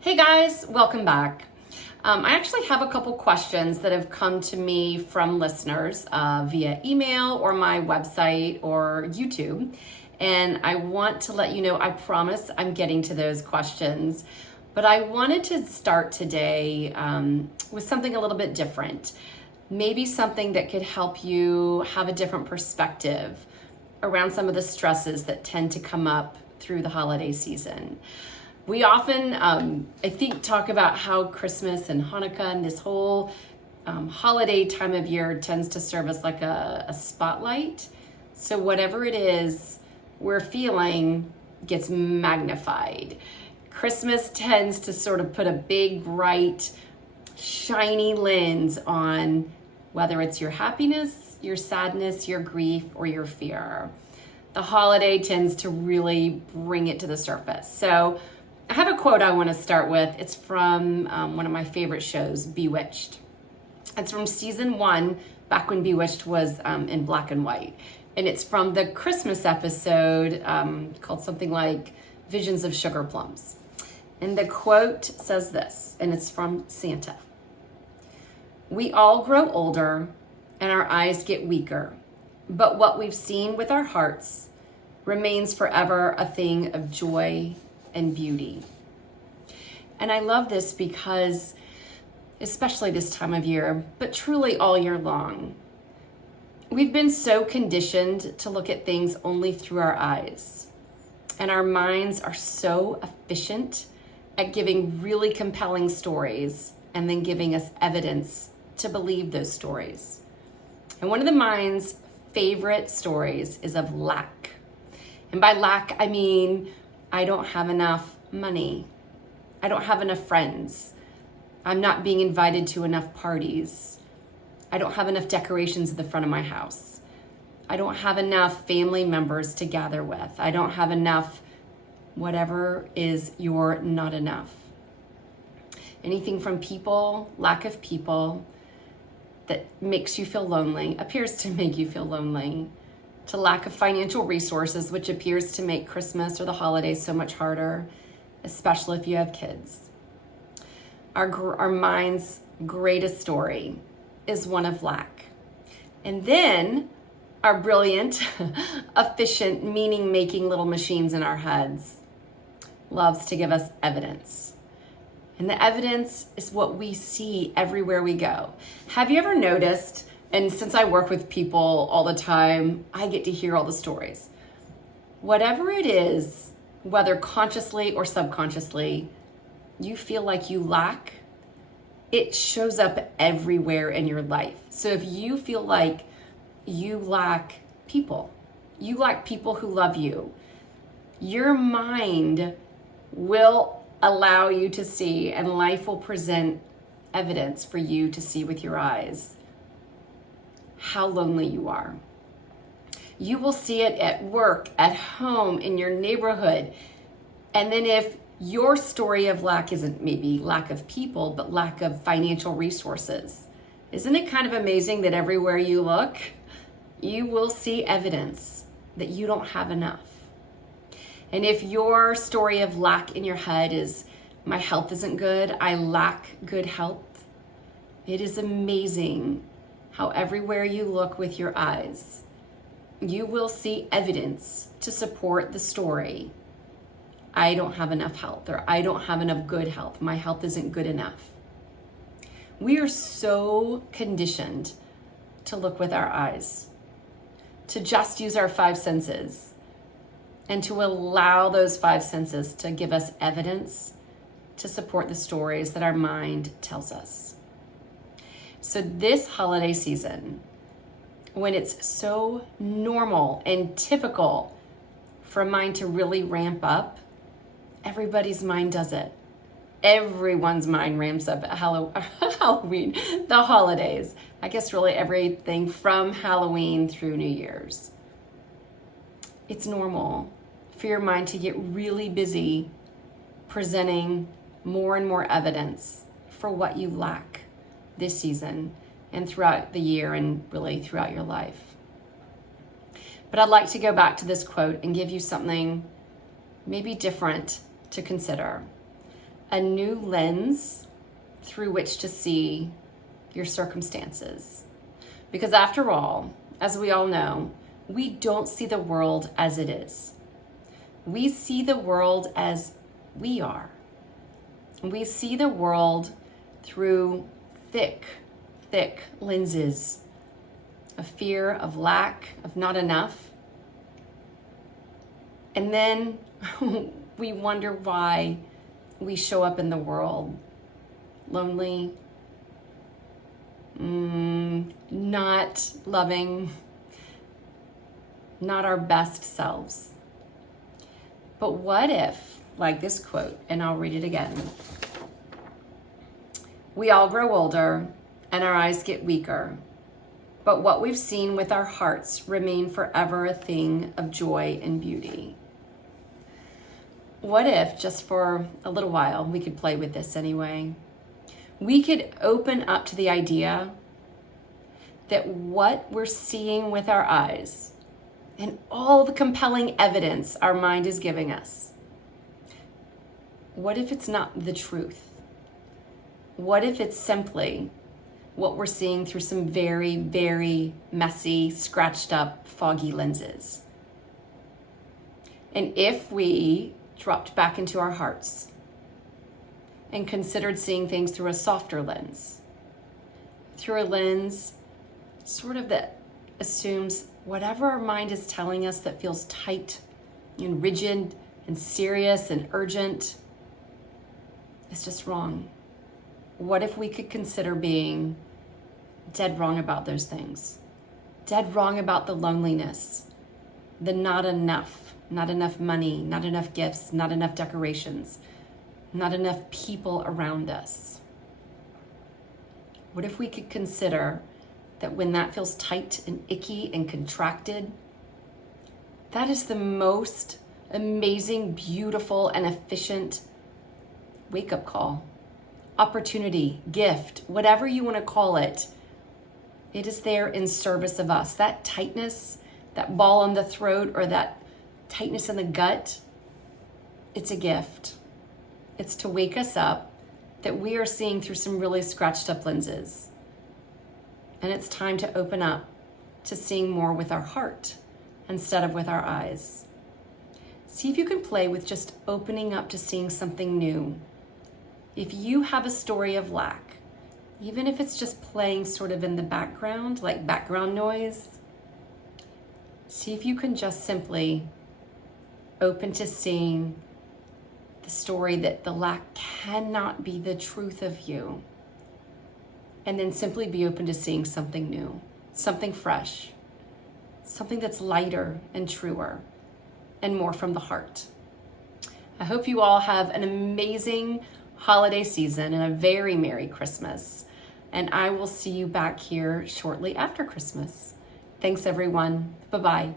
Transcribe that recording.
Hey guys, welcome back. I actually have a couple questions that have come to me from listeners via email or my website or YouTube. And I want to let you know, I promise I'm getting to those questions. But I wanted to start today with something a little bit different. Maybe something that could help you have a different perspective around some of the stresses that tend to come up through the holiday season. We often, I think, talk about how Christmas and Hanukkah and this whole holiday time of year tends to serve as like a spotlight. So whatever it is we're feeling gets magnified. Christmas tends to sort of put a big, bright, shiny lens on whether it's your happiness, your sadness, your grief, or your fear. The holiday tends to really bring it to the surface. So I have a quote I want to start with. It's from one of my favorite shows, Bewitched. It's from season 1, back when Bewitched was in black and white. And it's from the Christmas episode called something like Visions of Sugar Plums. And the quote says this, and it's from Santa. "We all grow older and our eyes get weaker, but what we've seen with our hearts remains forever a thing of joy and beauty." And I love this because, especially this time of year, but truly all year long, we've been so conditioned to look at things only through our eyes. And our minds are so efficient at giving really compelling stories and then giving us evidence to believe those stories. And one of the mind's favorite stories is of lack. And by lack, I mean, I don't have enough money. I don't have enough friends. I'm not being invited to enough parties. I don't have enough decorations at the front of my house. I don't have enough family members to gather with. I don't have enough, whatever is your not enough. Anything from people, lack of people that makes you feel lonely, appears to make you feel lonely, to lack of financial resources, which appears to make Christmas or the holidays so much harder, especially if you have kids. Our mind's greatest story is one of lack. And then our brilliant, efficient, meaning-making little machines in our heads loves to give us evidence. And the evidence is what we see everywhere we go. Have you ever noticed, and since I work with people all the time, I get to hear all the stories. Whatever it is, whether consciously or subconsciously, you feel like you lack, it shows up everywhere in your life. So if you feel like you lack people who love you, your mind will allow you to see, and life will present evidence for you to see with your eyes how lonely you are. You will see it at work, at home, in your neighborhood. And then if your story of lack isn't maybe lack of people, but lack of financial resources, isn't it kind of amazing that everywhere you look, you will see evidence that you don't have enough? And if your story of lack in your head is, my health isn't good, I lack good health, it is amazing how everywhere you look with your eyes, you will see evidence to support the story. I don't have enough health, or I don't have enough good health. My health isn't good enough. We are so conditioned to look with our eyes, to just use our 5 senses, and to allow those 5 senses to give us evidence to support the stories that our mind tells us. So this holiday season, when it's so normal and typical for a mind to really ramp up, everybody's mind does it. Everyone's mind ramps up at Halloween, the holidays. I guess really everything from Halloween through New Year's. It's normal for your mind to get really busy presenting more and more evidence for what you lack this season and throughout the year and really throughout your life. But I'd like to go back to this quote and give you something maybe different to consider. a new lens through which to see your circumstances. Because after all, as we all know, we don't see the world as it is. We see the world as we are. We see the world through thick lenses of fear, of lack, of not enough. And then we wonder why we show up in the world lonely, not loving, not our best selves. But what if, like this quote, and I'll read it again. We all grow older and our eyes get weaker, but what we've seen with our hearts remain forever a thing of joy and beauty. What if, just for a little while, we could play with this anyway? We could open up to the idea that what we're seeing with our eyes and all the compelling evidence our mind is giving us, what if it's not the truth? What if it's simply what we're seeing through some very, very messy, scratched up, foggy lenses? And if we dropped back into our hearts and considered seeing things through a softer lens, through a lens sort of that assumes whatever our mind is telling us that feels tight and rigid and serious and urgent is just wrong. What if we could consider being dead wrong about those things? Dead wrong about the loneliness, the not enough money, not enough gifts, not enough decorations, not enough people around us. What if we could consider that when that feels tight and icky and contracted, that is the most amazing, beautiful, and efficient wake-up call, opportunity, gift, whatever you want to call it. It is there in service of us. That tightness, that ball in the throat, or that tightness in the gut, it's a gift. It's to wake us up that we are seeing through some really scratched up lenses. And it's time to open up to seeing more with our heart instead of with our eyes. See if you can play with just opening up to seeing something new. If you have a story of lack, even if it's just playing sort of in the background, like background noise, see if you can just simply open to seeing the story that the lack cannot be the truth of you. And then simply be open to seeing something new, something fresh, something that's lighter and truer and more from the heart. I hope you all have an amazing holiday season and a very Merry Christmas. And I will see you back here shortly after Christmas. Thanks, everyone. Bye-bye.